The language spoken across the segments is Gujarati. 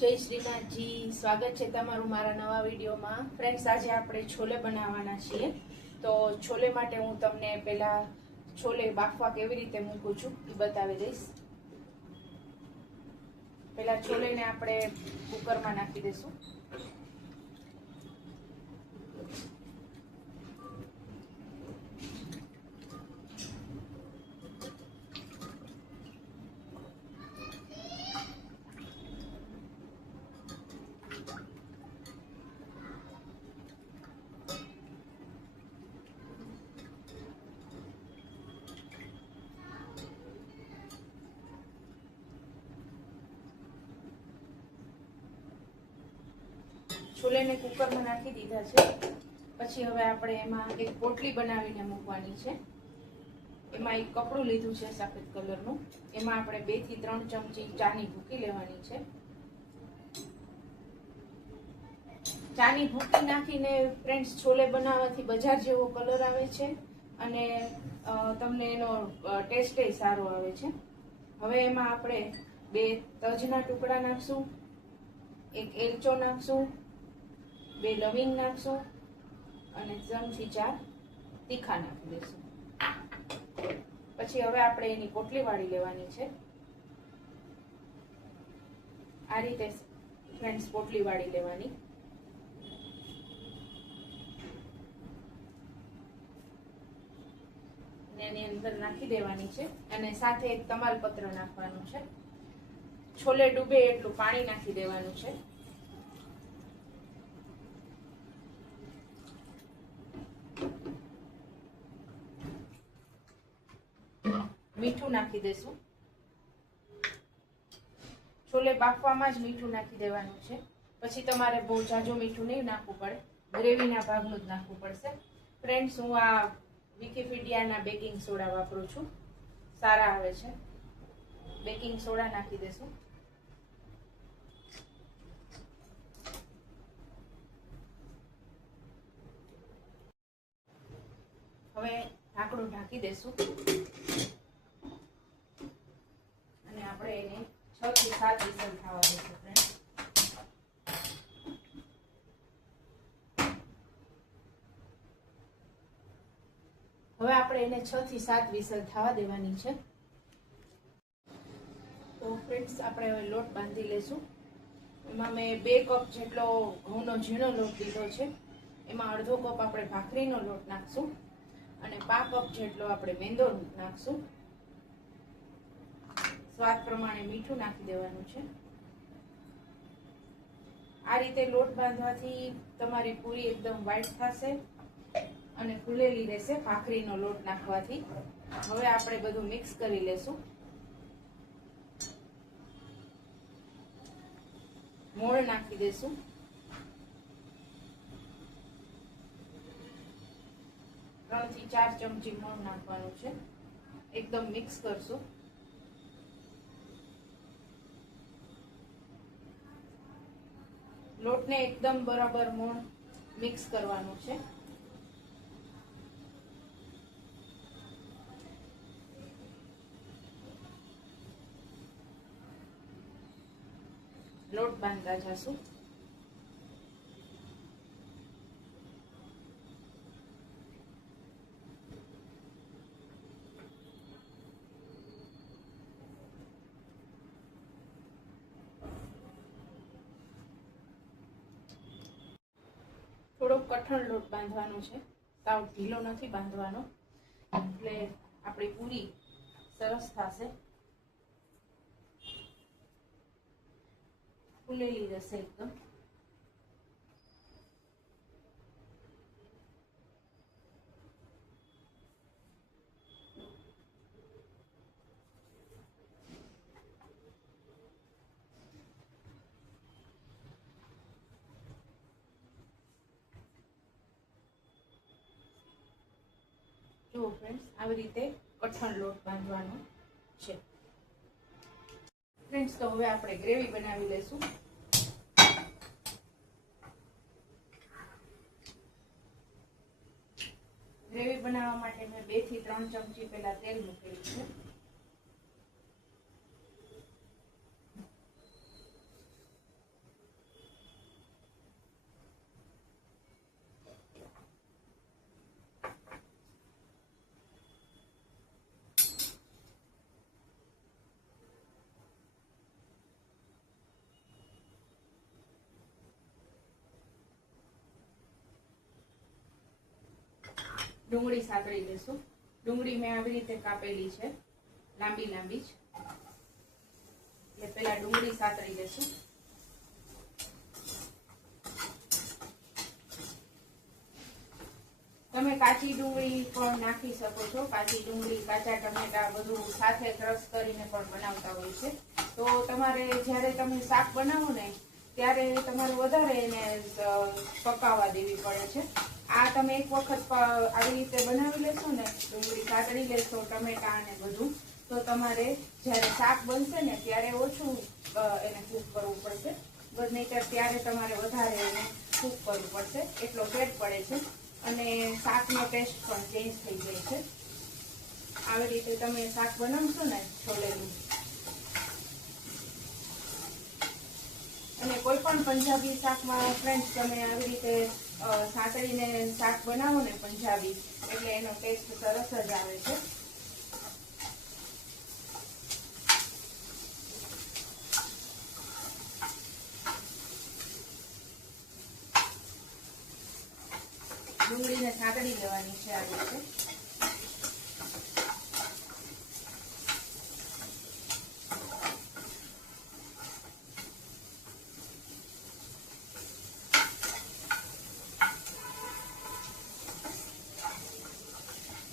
જય શ્રીનાથજી, સ્વાગત છે તમારું મારા નવા વિડીયોમાં। ફ્રેન્ડ્સ, આજે આપણે છોલે બનાવવાના છીએ। તો છોલે માટે હું તમને પહેલા છોલે બાફવા કેવી રીતે મૂકું છું એ બતાવી દઈશ। પહેલા છોલેને આપણે કુકરમાં નાખી દઈશું। છોલેને કુકરમાં નાખી દીધા છે। પછી હવે આપણે એમાં એક પોટલી બનાવીને મૂકવાની છે। એમાં એક કપડું લીધું છે સફેદ કલરનું। એમાં આપણે 2 થી 3 ચમચી ચાની ભૂકી લેવાની છે। ચાની ભૂકી નાખીને ફ્રેન્ડ્સ છોલે બનાવવાથી બજાર જેવો કલર આવે છે અને તમને એનો ટેસ્ટ સારો આવે છે। હવે એમાં આપણે 2 તજના ટુકડા નાખશું, 1 એલચો નાખશું, 2 લવિંગ નાખશું અને 3 થી 4 તીખા નાખી દઈશું। પછી હવે આપણે એની પોટલી વાળી લેવાની છે। આ રીતે ફ્રેન્ડ્સ પોટલી વાળી લેવાની। એની અંદર નાખી દેવાની છે અને સાથે એક તમાલપત્ર નાખવાનું છે। છોલે ડૂબે એટલું પાણી નાખી દેવાનું છે। મીઠું નાખી દઈશું। છોલે બાફવામાં જ મીઠું નાખી દેવાનું છે। પછી તમારે બહુ જાજુ મીઠું નહીં નાખવું પડે, ગ્રેવીના ભાગનું જ નાખવું પડશે। ફ્રેન્ડ્સ, હું આ વિકીપીડિયાના બેકિંગ સોડા વાપરું છું, સારા આવે છે। બેકિંગ સોડા નાખી દઈશું। હવે ઢાંકણું ઢાંકી દઈશું અને આપણે એને 6 થી 7 વિસલ થવા દઈશું ફ્રેન્ડ। હવે આપણે એને 6 થી 7 વિસલ થવા દેવાની છે। તો ફ્રેન્ડ્સ, આપણે હવે લોટ બાંધી લઈશું। એમાં મેં 2 કપ જેટલો ઘઉંનો ઝીણો લોટ લીધો છે। એમાં અડધો કપ આપણે ભાખરીનો લોટ નાખશું અને 5 કપ જેટલો આપણે મેંદો નાખશું। સ્વાદ પ્રમાણે મીઠું નાખી દેવાનું છે। આ રીતે લોટ બાંધવાથી તમારી પૂરી એકદમ વ્હાઈટ થશે અને ફૂલેલી રહેશે ભાખરીનો લોટ નાખવાથી। હવે આપણે બધું મિક્સ કરી લેશું। મોણ નાખી દેશું। 3 થી 4 ચમચી મોણ નાખવાનું છે। એકદમ મિક્સ કરશું। લોટને એકદમ બરાબર મોણ મિક્સ કરવાનું છે। લોટ બાંધતા જશું। થોડો કઠણ લોટ બાંધવાનો છે, સાવ ઢીલો નથી બાંધવાનો, એટલે આપણી પૂરી સરસ થશે, ફૂલેલી રહેશે એકદમ। જુઓ ફ્રેન્ડ્સ, આવી રીતે કઠણ લોટ બાંધવાનો છે। ફ્રેન્ડ્સ, તો હવે આપણે ગ્રેવી બનાવી લઈશું। ગ્રેવી બનાવવા માટે મેં 2 થી 3 ચમચી પહેલા તેલ મૂકેલું છે। ડુંગળી સાતળી લેશું. ડુંગળી મેં આવી રીતે કાપેલી છે, લાંબી લાંબી જ. એટલે પહેલા ડુંગળી સાતળી લેશું. તમે કાચી ડુંગળી પણ નાખી શકો છો. કાચી ડુંગળી, કાચા ટમેટા બધું સાથે ક્રશ કરીને પણ બનાવતા હોય છે. તો તમારે જ્યારે તમે શાક બનાવો ને ત્યારે તમારે વધારે એને પકાવવા દેવી પડે છે. આ તમે એક વખત આવી રીતે બનાવી લેશો ને, ડુંગળી કાતરી લેશો, ટમેટા અને બધું, તો તમારે જ્યારે શાક બનશે ને ત્યારે ઓછું એને કૂક કરવું પડશે. નહીંતર ત્યારે તમારે વધારે એને કૂક કરવું પડશે. એટલો ફેર પડે છે અને શાકનો ટેસ્ટ પણ ચેન્જ થઈ જાય છે. આવી રીતે તમે શાક બનાવશો ને છોલેનું, અને કોઈ પણ પંજાબી શાકમાં ફ્રેન્ડ્સ તમે આવી રીતે સાતળીને શાક બનાવો ને પંજાબી, એટલે એનો ટેસ્ટ સરસ જ આવે છે. ડુંગળીને સાતળી લેવાની છે આવી રીતે.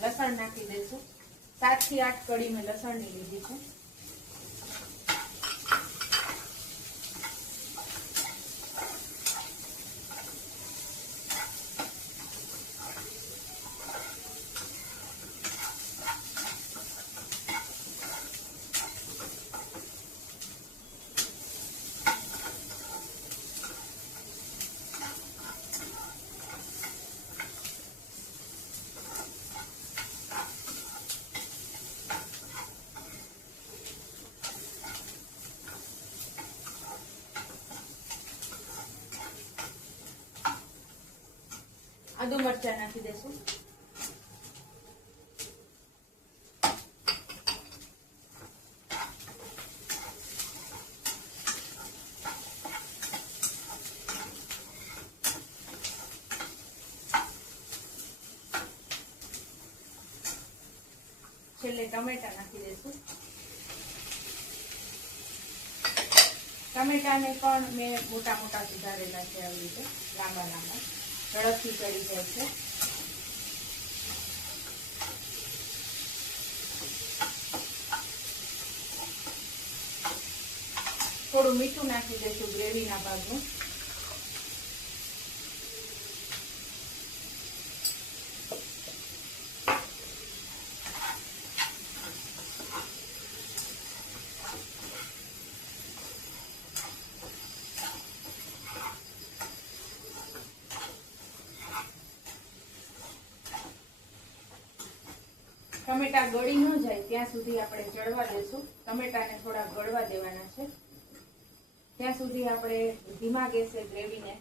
લસણ નાખી દઈશું. 7 થી 8 કળી મેં લસણની લીધી છે. આદુ મરચાં નાખી દેશું. છેલ્લે ટમેટા નાખી દેશું. ટમેટાને પણ મેં મોટા મોટા સુધારેલા છે, આવી રીતે લાંબા લાંબા, ઝડપથી ચડી જાય છે. થોડું મીઠું નાખી દઈશું ગ્રેવીના ભાગનું. ટમેટા ગળી ન જાય ત્યાં સુધી આપણે ચડવા દેશું. ટમેટાને થોડા ગળવા દેવાના છે. ત્યાં સુધી આપણે ધીમા ગેસે ગ્રેવીને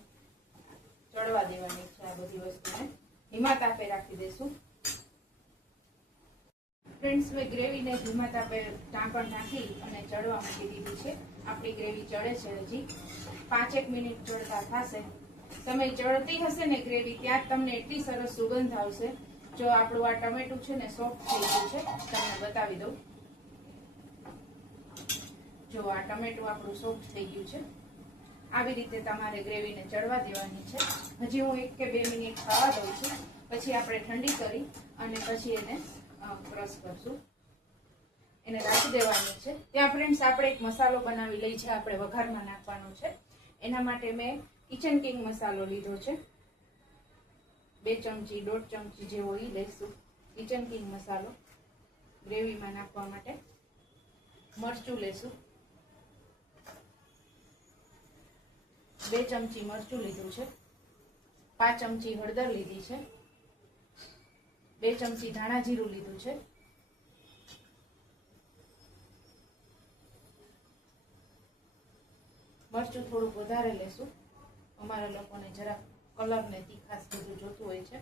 ચડવા દેવાની છે. આ બધી વસ્તુને ધીમા તાપે રાખી દઈશું. ફ્રેન્ડ્સ, મેં ગ્રેવીને ધીમા તાપે ઢાંકણ નાખી અને ચડવા મૂકી દીધી છે. આપણી ગ્રેવી ચડે છે. હજી 5-1 મિનિટ ચડતા થશે. સમય ચડતી હશે ને ગ્રેવી, ત્યાં તમને એટલી સરસ સુગંધ આવશે. જો આપણું આ ટમેટું છે ને સોફ્ટ થઈ ગયું છે, તમને બતાવી દઉં. જો આ ટમેટું આપણું સોફ્ટ થઈ ગયું છે. આવી રીતે તમારે ગ્રેવીને ચડવા દેવાની છે. હજી હું 1 કે 2 મિનિટ થવા દઉં છું. પછી આપણે ઠંડી કરી અને પછી એને ક્રશ કરશું. એને રાખી દેવાની છે. ત્યાં ફ્રેન્ડ્સ આપણે એક મસાલો બનાવી લઈ છે, આપણે વઘારમાં નાખવાનો છે. એના માટે મેં કિચન કિંગ મસાલો લીધો છે. 2 ચમચી 1.5 ચમચી જેવો ઈ લઈશું. કિચન કિંગ મસાલો ગ્રેવીમાં નાખવા માટે. મરચું લેશું. 2 ચમચી મરચું લીધું છે. 5 ચમચી હળદર લીધી છે. 2 ચમચી ધાણા જીરું લીધું છે. મરચું થોડુંક વધારે લેશું. અમારા લોકોને જરા કલર ને તીખાશ બધું જોતું હોય છે.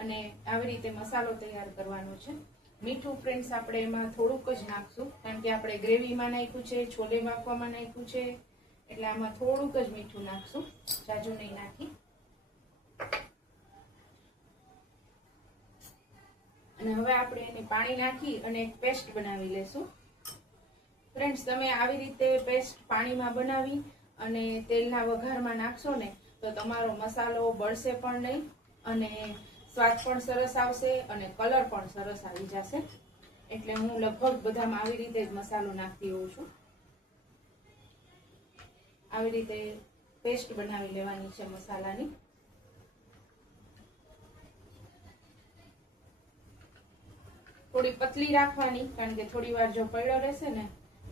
અને આવી રીતે મસાલો તૈયાર કરવાનો છે. મીઠું ફ્રેન્ડ્સ આપણે એમાં થોડુંક જ નાખશું, કારણ કે આપણે ગ્રેવીમાં નાખ્યું છે, છોલે બાફવામાં નાખ્યું છે, એટલે આમાં થોડુંક જ મીઠું નાખશું, જાજુ નહીં નાખી. અને હવે આપણે એને પાણી નાખી અને એક પેસ્ટ બનાવી લેશું. ફ્રેન્ડ્સ, તમે આવી રીતે પેસ્ટ પાણીમાં બનાવી અને તેલના વઘારમાં નાખશો ને તો તમારો મસાલો બળશે પણ નહીં અને સ્વાદ પણ સરસ આવશે અને કલર પણ સરસ આવી જશે. એટલે હું લગભગ બધામાં આવી રીતે જ મસાલો નાખતી હોઉં છું. આવી રીતે પેસ્ટ બનાવી લેવાની છે મસાલાની. થોડી પતલી રાખવાની, કારણ કે થોડી વાર જો પડ્યો રહેશે ને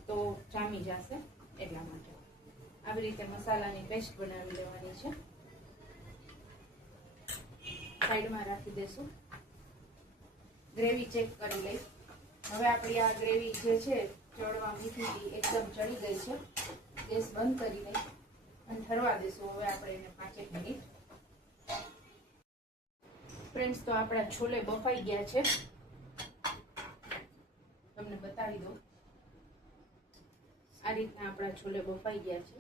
તો જામી જશે. એટલા માટે આવી રીતે મસાલાની પેસ્ટ બનાવી લેવાની છે. સાઈડમાં રાખી દેશું. ગ્રેવી ચેક કરી લઈ. હવે આપણી આ ગ્રેવી જે છે ચડવા મીઠી એકદમ ચડી ગઈ છે. ગેસ બંધ કરી લઈ અને ઠરવા દેશું. હવે આપણે એને 5 મિનિટ. ફ્રેન્ડ્સ, તો આપણા છોલે બફાઈ ગયા છે. તમને બતાવી દઉં. આ રીતના આપણા છોલે બફાઈ ગયા છે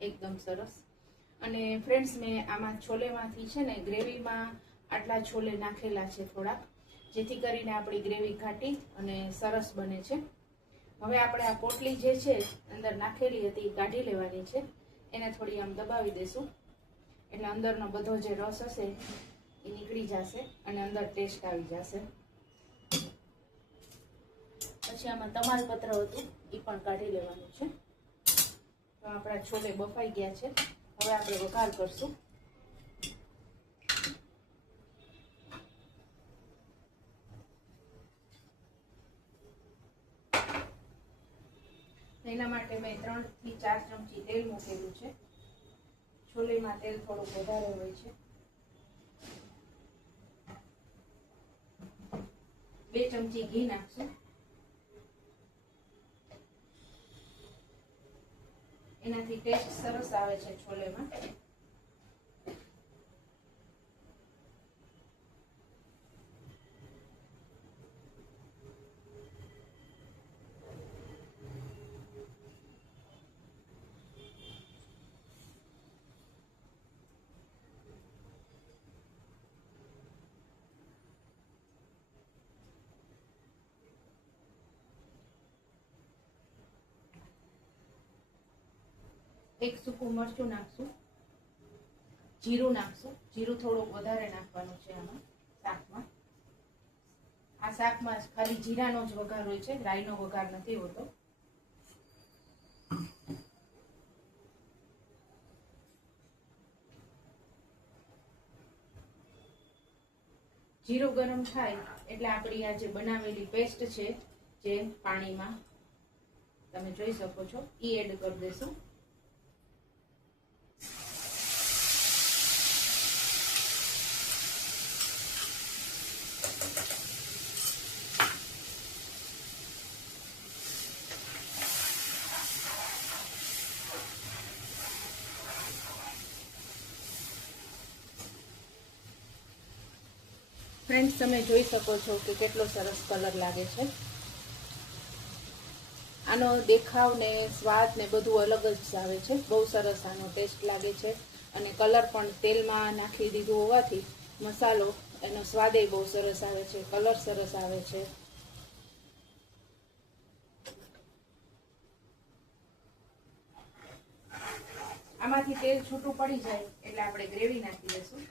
એકદમ સરસ. અને ફ્રેન્ડ્સ, મેં આમાં છોલેમાંથી છે ને ગ્રેવીમાં આટલા છોલે નાખેલા છે થોડાક, જેથી કરીને આપણી ગ્રેવી ઘાટી અને સરસ બને છે. હવે આપણે આ પોટલી જે છે અંદર નાખેલી હતી એ કાઢી લેવાની છે. એને થોડી આમ દબાવી દેશું એટલે અંદરનો બધો જે રસ હશે એ નીકળી જશે અને અંદર ટેસ્ટ આવી જશે. પછી આમાં તમાલપત્ર હતું એ પણ કાઢી લેવાનું છે. તો આપણા છોલે બફાઈ ગયા છે. હવે આપણે વઘાર કરશું. એના માટે મેં 3 થી 4 ચમચી તેલ મૂકેલું છે. છોલેમાં તેલ થોડું વધારે હોય છે. 2 ચમચી ઘી નાખશું. એનાથી ટેસ્ટ સરસ આવે છે છોલેમાં. એક સૂકું મરચું નાખશું. જીરું નાખશું. જીરું થોડુંક વધારે નાખવાનું છે આમાં શાકમાં. આ શાકમાં ખાલી જીરાનો જ વઘાર હોય છે, રાઈનો વઘાર નથી હોતો. જીરું ગરમ થાય એટલે આપણી આ જે બનાવેલી પેસ્ટ છે જે પાણીમાં તમે જોઈ શકો છો એ એડ કરી દેશું. ફ્રેન્ડ્સ, તમે જોઈ શકો છો કે કેટલો સરસ કલર લાગે છે. આનો દેખાવ ને સ્વાદ ને બધું અલગ જ આવે છે. બહુ સરસ આનો ટેસ્ટ લાગે છે અને કલર પણ તેલમાં નાખી દીધું હોવાથી મસાલો એનો સ્વાદ બહુ સરસ આવે છે, કલર સરસ આવે છે. આમાંથી તેલ છૂટું પડી જાય એટલે આપણે ગ્રેવી નાખી દઈશું.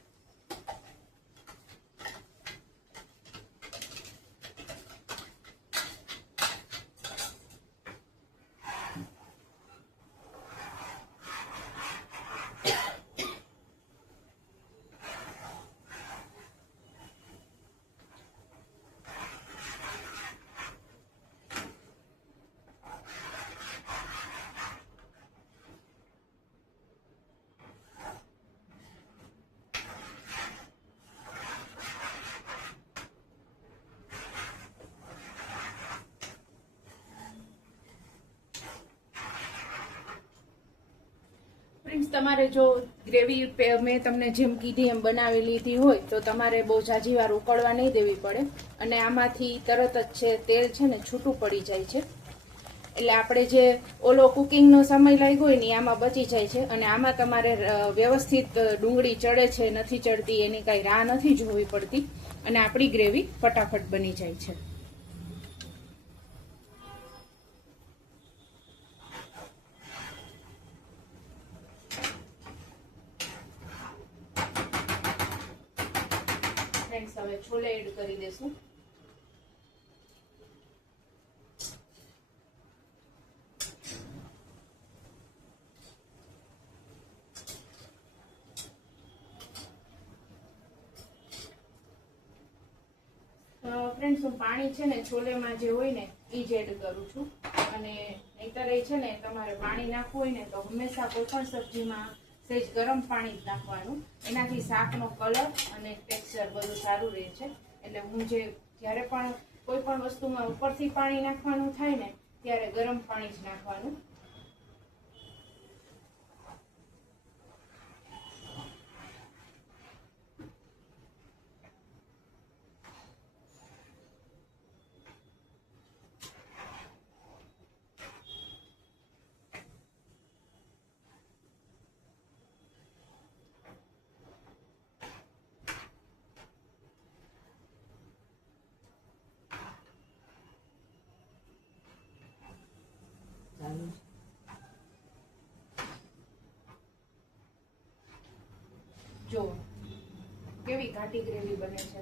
ફ્રેન્ડ્સ, તમારે જો ગ્રેવી મેં તમને જેમ કીધી એમ બનાવી લીધી હોય તો તમારે બહુ ઝાઝી વાર ઉકળવા નહીં દેવી પડે. અને આમાંથી તરત જ છે તેલ છે ને છૂટું પડી જાય છે. એટલે આપણે જે ઓલો કુકિંગનો સમય લાગ્યો હોય ને આમાં બચી જાય છે. અને આમાં તમારે વ્યવસ્થિત ડુંગળી ચડે છે નથી ચડતી એની કાંઈ રાહ નથી જોવી પડતી. અને આપણી ગ્રેવી ફટાફટ બની જાય છે. ફ્રેન્ડ્સ, હવે છોલે એડ કરી દેશું. ફ્રેન્ડ્સ, હું પાણી છે ને છોલેમાં જે હોય ને એ જ એડ કરું છું. અને નહીતર એ છે ને તમારે પાણી નાખવું હોય ને તો હંમેશા કોઈ પણ સબ્જીમાં સહેજ ગરમ પાણી જ નાખવાનું. એનાથી શાકનો કલર અને ટેક્સચર બધું સારું રહે છે. એટલે હું જ્યારે પણ કોઈ પણ વસ્તુમાં ઉપરથી પાણી નાખવાનું થાય ને ત્યારે ગરમ પાણી જ નાખવાનું. જો કેવી ઘાટી ગ્રેવી બને છે.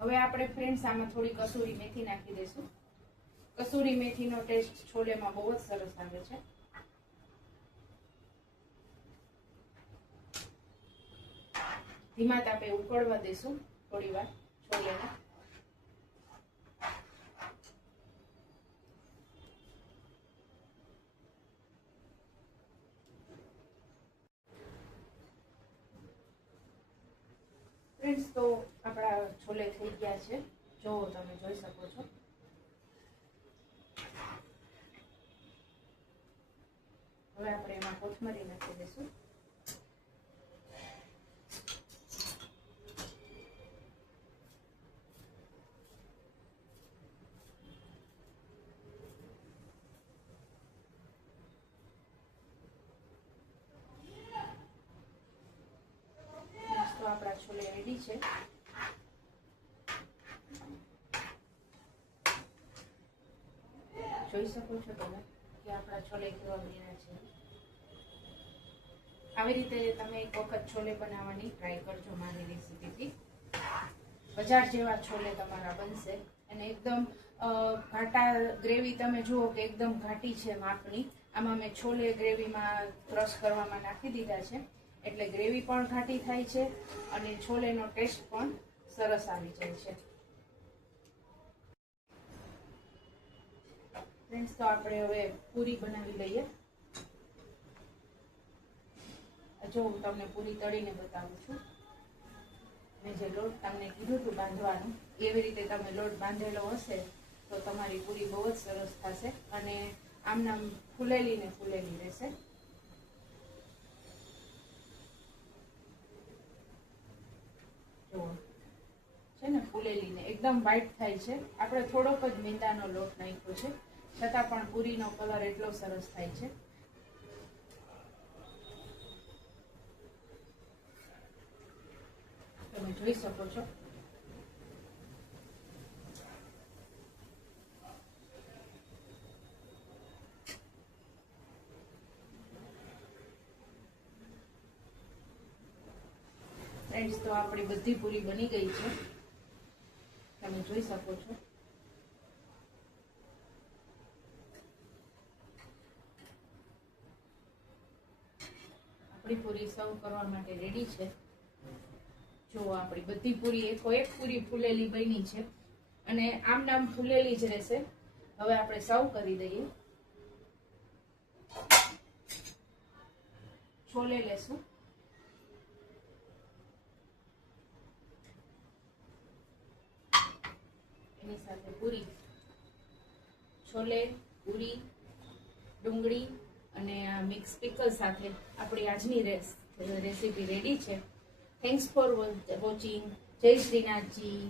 હવે આપણે ફ્રેન્ડ્સ આમાં થોડી કસૂરી મેથી નાખી દઈશું. કસૂરી મેથીનો ટેસ્ટ છોલેમાં બહુ જ સરસ આવે છે. ધીમા તાપે ઉકળવા દઈશું થોડી વાર છોલેને. ફ્રેન્ડ્સ, તો આપણા છોલે થઈ ગયા છે. જો તમે જોઈ શકો છો. હવે આપણે એમાં કોથમરી નાખી દઈશું. આપણા છોલે રેડી છે. જોઈ શકો છો તમે કે આપણા છોલે કેવા બન્યા છે. આવી રીતે તમે એક વખત છોલે બનાવવાની ટ્રાય કરજો મારી રેસીપીથી. બજાર જેવા છોલે તમારા બનશે. અને એકદમ ઘાટા ગ્રેવી તમે જુઓ કે એકદમ ઘાટી છે માપની. આમાં મેં છોલે ગ્રેવીમાં ક્રશ કરવામાં નાખી દીધા છે એટલે ગ્રેવી પણ ઘાટી થાય છે અને છોલેનો ટેસ્ટ પણ સરસ આવી જાય છે. ફ્રેન્ડ્સ, તો આપણે હવે પૂરી બનાવી લઈએ. જો હું તમને પૂરી તળીને બતાવું છું. મેં જે લોટ તમને કીધું હતું બાંધવાનું, એવી રીતે તમે લોટ બાંધેલો હશે તો તમારી પૂરી બહુ જ સરસ થશે અને આમનામ ફૂલેલી ને ફૂલેલી રહેશે. છે ને ફૂલેલી ને એકદમ વ્હાઈટ થાય છે. આપણે થોડોક જ મેંદાનો લોટ નાખ્યો છે છતાં પણ પૂરીનો કલર એટલો સરસ થાય છે. તમે જોઈ શકો છો. ફ્રેન્ડ્સ, તો આપણી બધી પૂરી બની ગઈ છે. તમે જોઈ શકો છો. આપણી પૂરી સર્વ કરવા માટે રેડી છે. જો આપણી બધી પૂરી એક પૂરી ફૂલેલી બની છે અને આમ નામ ફૂલેલી જ રહેશે. હવે આપણે સર્વ કરી દઈએ. છોલે લેશું. એની સાથે પૂરી, છોલે, પૂરી, ડુંગળી અને મિક્સ પિકલ સાથે આપણી આજની રેસીપી રેડી છે. Thanks for watching. જય શ્રીનાથજી.